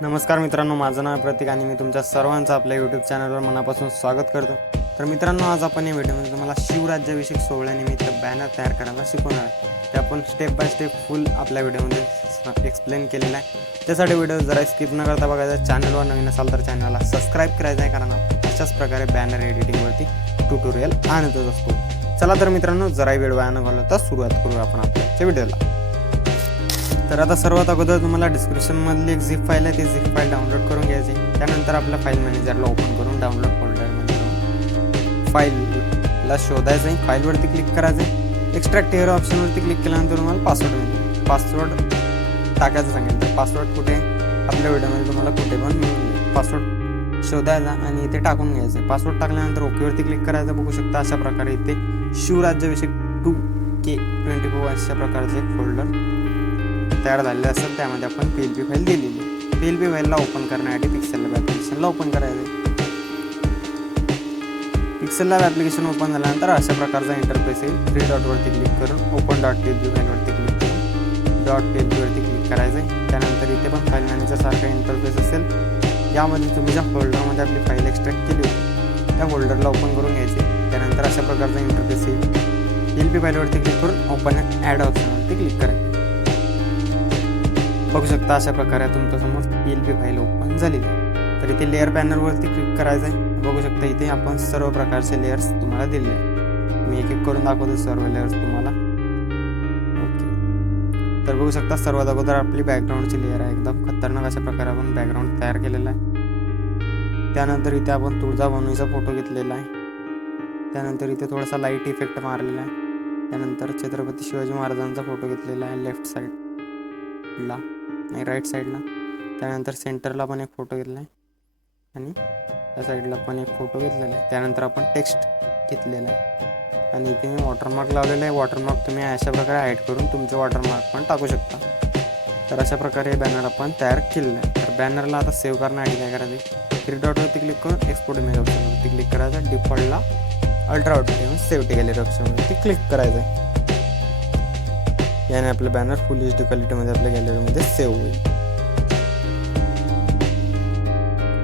नमस्कार मित्रांनो, माझं नाव प्रतीक आणि मी तुमच्या सर्वांचं आपल्या यूट्यूब चॅनलवर मनापासून स्वागत करतो। तर मित्रांनो, आज आपण या व्हिडिओमध्ये तुम्हाला शिवराज्याभिषेक सोहळ्यानिमित्त बॅनर तयार करायला शिकवणार आहे। ते आपण स्टेप बाय स्टेप फुल आपल्या व्हिडिओमध्ये एक्सप्लेन केलेलं आहे। त्यासाठी व्हिडिओ जरा स्किप न करता बघायचा। चॅनलवर नवीन असाल तर चॅनलला सबस्क्राईब करायचं आहे, कारण आपण अशाच प्रकारे बॅनर एडिटिंगवरती ट्युटोरियल आणतच असतो। चला तर मित्रांनो, जरा वेळ वाया न घालवता सुरुवात करू आपण आपल्या व्हिडिओला। तर आता सर्वात अगोदर तुम्हाला डिस्क्रिप्शनमधली एक झिप फाईल आहे, ती झिप फाईल डाउनलोड करून घ्यायची। त्यानंतर आपल्या फाईल मॅनेजरला ओपन करून डाउनलोड फोल्डरमध्ये जाऊन फाईलला शोधायचं आहे। फाईलवरती क्लिक करायचं आहे। एक्स्ट्रॅक्ट हिअर ऑप्शनवरती क्लिक केल्यानंतर तुम्हाला पासवर्ड मिळेल। पासवर्ड टाकायचं सांगेल, तर पासवर्ड कुठे आपल्या व्हिडिओमध्ये तुम्हाला कुठे पण मिळेल। पासवर्ड शोधायचा आणि इथे टाकून घ्यायचं। पासवर्ड टाकल्यानंतर ओकेवरती क्लिक करायचं। बघू शकता अशा प्रकारे इथे शिवराज्याभिषेक 2K24 अशा प्रकारचे एक फोल्डर तयार झालेले असेल। त्यामध्ये आपण PLP फाईल दिलेली आहे। PLP फाईलला ओपन करण्यासाठी पिक्सेल लॅब ॲप्लिकेशनला ओपन करायचं। पिक्सेल लॅब ॲप्लिकेशन ओपन झाल्यानंतर अशा प्रकारचा इंटरफेस येईल। 3 डॉटवरती क्लिक करून ओपन .plt फाईलवरती क्लिक करून .plt वरती क्लिक करायचं आहे। त्यानंतर इथे पण फाईल मॅनेजर सारखा इंटरफेस असेल। यामध्ये तुम्ही ज्या फोल्डरमध्ये आपली फाईल एक्स्ट्रॅक्ट केली होती त्या फोल्डरला ओपन करून घ्यायचे। त्यानंतर अशा प्रकारचा इंटरफेस येईल। PLP फाईलवरती क्लिक करून ओपन ॲड ऑप्शनवरती क्लिक करायचं। बघू शकता अशा प्रकारे तुमच्यासमोर PLP फाईल ओपन झालेली आहे। तर इथे लेअर पॅनलवरती क्लिक करायचं आहे। बघू शकता इथे आपण सर्व प्रकारचे लेयर्स तुम्हाला दिले आहे। मी एक एक करून दाखवतो सर्व लेयर्स तुम्हाला। ओके, तर बघू शकता सर्वात अगोदर आपली बॅकग्राऊंडची लेअर आहे। एकदम खतरनाक अशा प्रकारे आपण बॅकग्राऊंड तयार केलेला आहे। त्यानंतर इथे आपण तुळजाभवानीचा फोटो घेतलेला आहे। त्यानंतर इथे थोडासा लाईट इफेक्ट मारलेला आहे। त्यानंतर छत्रपती शिवाजी महाराजांचा फोटो घेतलेला आहे लेफ्ट साईडला आणि राईट साईडला। त्यानंतर सेंटरला पण एक फोटो घेतला आहे आणि त्या साईडला पण एक फोटो घेतलेला आहे। त्यानंतर आपण टेक्स्ट घेतलेला आहे आणि इथे मी वॉटरमार्क लावलेला आहे। वॉटरमार्क तुम्ही अशा प्रकारे हाईड करून तुमचे वॉटरमार्क पण टाकू शकता। तर अशा प्रकारे बॅनर आपण तयार केलेला आहे। तर बॅनरला आता सेव्ह करण्यासाठी काय करायचं, 3 डॉटवरती क्लिक करून एक्सपोर्ट इमेज ऑप्शनवरती क्लिक करायचं। डिफॉल्टला अल्ट्रा आउटपुट घेऊन सेव्ह टू गॅलरी ऑप्शनवरती क्लिक करायचं आहे। याने आपलं बॅनर फुल HD क्वालिटीमध्ये आपल्या गॅलरीमध्ये सेव्ह होईल।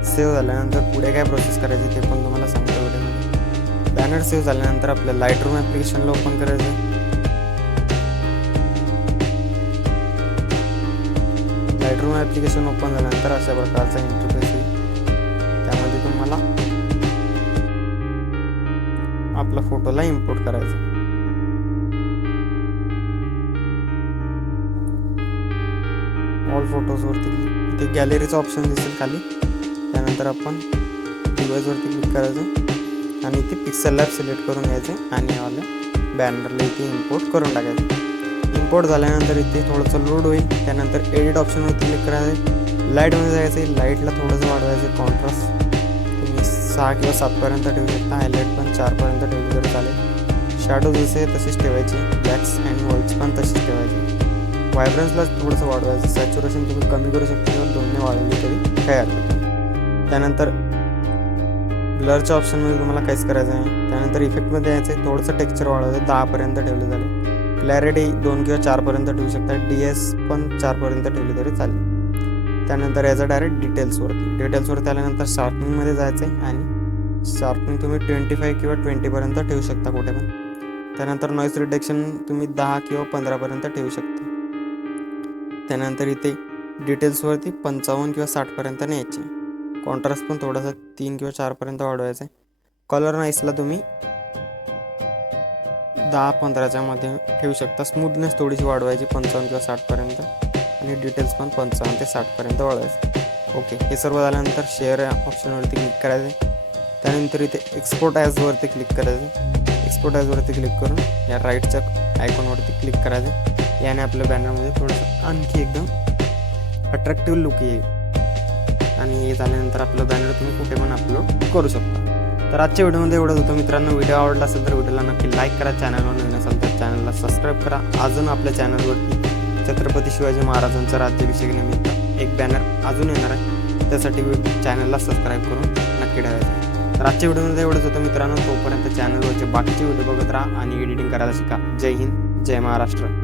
सेव्ह झाल्यानंतर पुढे काय प्रोसेस करायची ते पण तुम्हाला सांगतो व्हिडिओमध्ये। बॅनर सेव्ह झाल्यानंतर आपल्या लाईटरूम ॲप्लिकेशनला ओपन करायचं आहे। लाईटरूम ॲप्लिकेशन ओपन झाल्यानंतर अशा प्रकारचा इंटरफेस येईल। त्यामध्ये तुम्हाला आपला फोटोला इम्पोर्ट करायचा आहे। ऑल फोटोजवरती इथे गॅलरीचं ऑप्शन दिसेल खाली। त्यानंतर आपण डिव्हाइसवरती क्लिक करायचं आणि इथे पिक्सेल लॅब सिलेक्ट करून घ्यायचं आणि याला बॅनरला इथे इम्पोर्ट करून टाकायचं। इम्पोर्ट झाल्यानंतर इथे थोडंसं लोड होईल। त्यानंतर एडिट ऑप्शनवरती क्लिक करायचं। लाईटमध्ये जायचं, लाईटला थोडंसं वाढवायचं। कॉन्ट्रास्ट तुम्ही 6 किंवा 7पर्यंत ठेवू शकता। हायलाईट पण 4पर्यंत ठेवली तरी चालेल। शॅडो जसे तसेच ठेवायचे। ब्लॅक्स अँड व्हाईट्स पण तसेच ठेवायचे। व्हायब्रन्सला थोडंसं वाढवायचं। सॅच्युरेशन तुम्ही कमी करू शकता किंवा दोन्ही वाढवली तरी काय हरकत नाही। त्यानंतर ब्लरच्या ऑप्शनमध्ये तुम्हाला काहीच करायचं आहे। त्यानंतर इफेक्टमध्ये यायचं आहे, थोडंसं टेक्स्चर वाढवायचं। 10पर्यंत ठेवलं चालेल। क्लॅरिटी 2 किंवा 4पर्यंत ठेवू शकता। DS पण 4पर्यंत ठेवली तरी चालेल। त्यानंतर याचं डायरेक्ट डिटेल्सवरती आल्यानंतर शार्पनिंगमध्ये जायचं आहे आणि शार्पनिंग तुम्ही 25 किंवा 20पर्यंत ठेवू शकता कुठे पण। त्यानंतर नॉईस रिडक्शन तुम्ही 10 किंवा 15पर्यंत ठेवू शकता। त्यानंतर इथे डिटेल्सवरती 55 किंवा 60पर्यंत न्यायचे। कॉन्ट्रास्ट पण थोडासा 3 किंवा 4पर्यंत वाढवायचा आहे। कलर नाईसला तुम्ही 10-15च्या मध्ये ठेवू शकता। स्मूथनेस थोडीशी वाढवायची 55 किंवा 60पर्यंत आणि डिटेल्स पण 55 ते 60पर्यंत वाढवायचं। ओके, हे सर्व झाल्यानंतर शेअर ऑप्शनवरती क्लिक करायचं। त्यानंतर इथे एक्सपोर्ट ॲजवरती क्लिक करायचं। एक्सपोर्ट ॲजवरती क्लिक करून या राईटच्या आयकॉनवरती क्लिक करायचं। याने आपल्या बॅनरमध्ये थोडंसं आणखी एकदम अट्रॅक्टिव्ह लुक येईल आणि हे झाल्यानंतर आपलं बॅनर तुम्ही कुठे पण अपलोड करू शकता। तर आजच्या व्हिडिओमध्ये एवढंच होतं मित्रांनो। व्हिडिओ आवडला असेल तर व्हिडिओला नक्की लाईक करा। चॅनलवर नवीन असेल तर चॅनलला सबस्क्राईब करा। अजून आपल्या चॅनलवरती छत्रपती शिवाजी महाराजांचा राज्याभिषेकानिमित्त एक बॅनर अजून येणार आहे। त्यासाठी चॅनलला सबस्क्राईब करून नक्की ठेवायचं। तर आजच्या व्हिडिओमध्ये एवढंच होतं मित्रांनो। तोपर्यंत चॅनलवरचे बाकीचे व्हिडिओ बघत राहा आणि एडिटिंग करायला शिका। जय हिंद, जय महाराष्ट्र।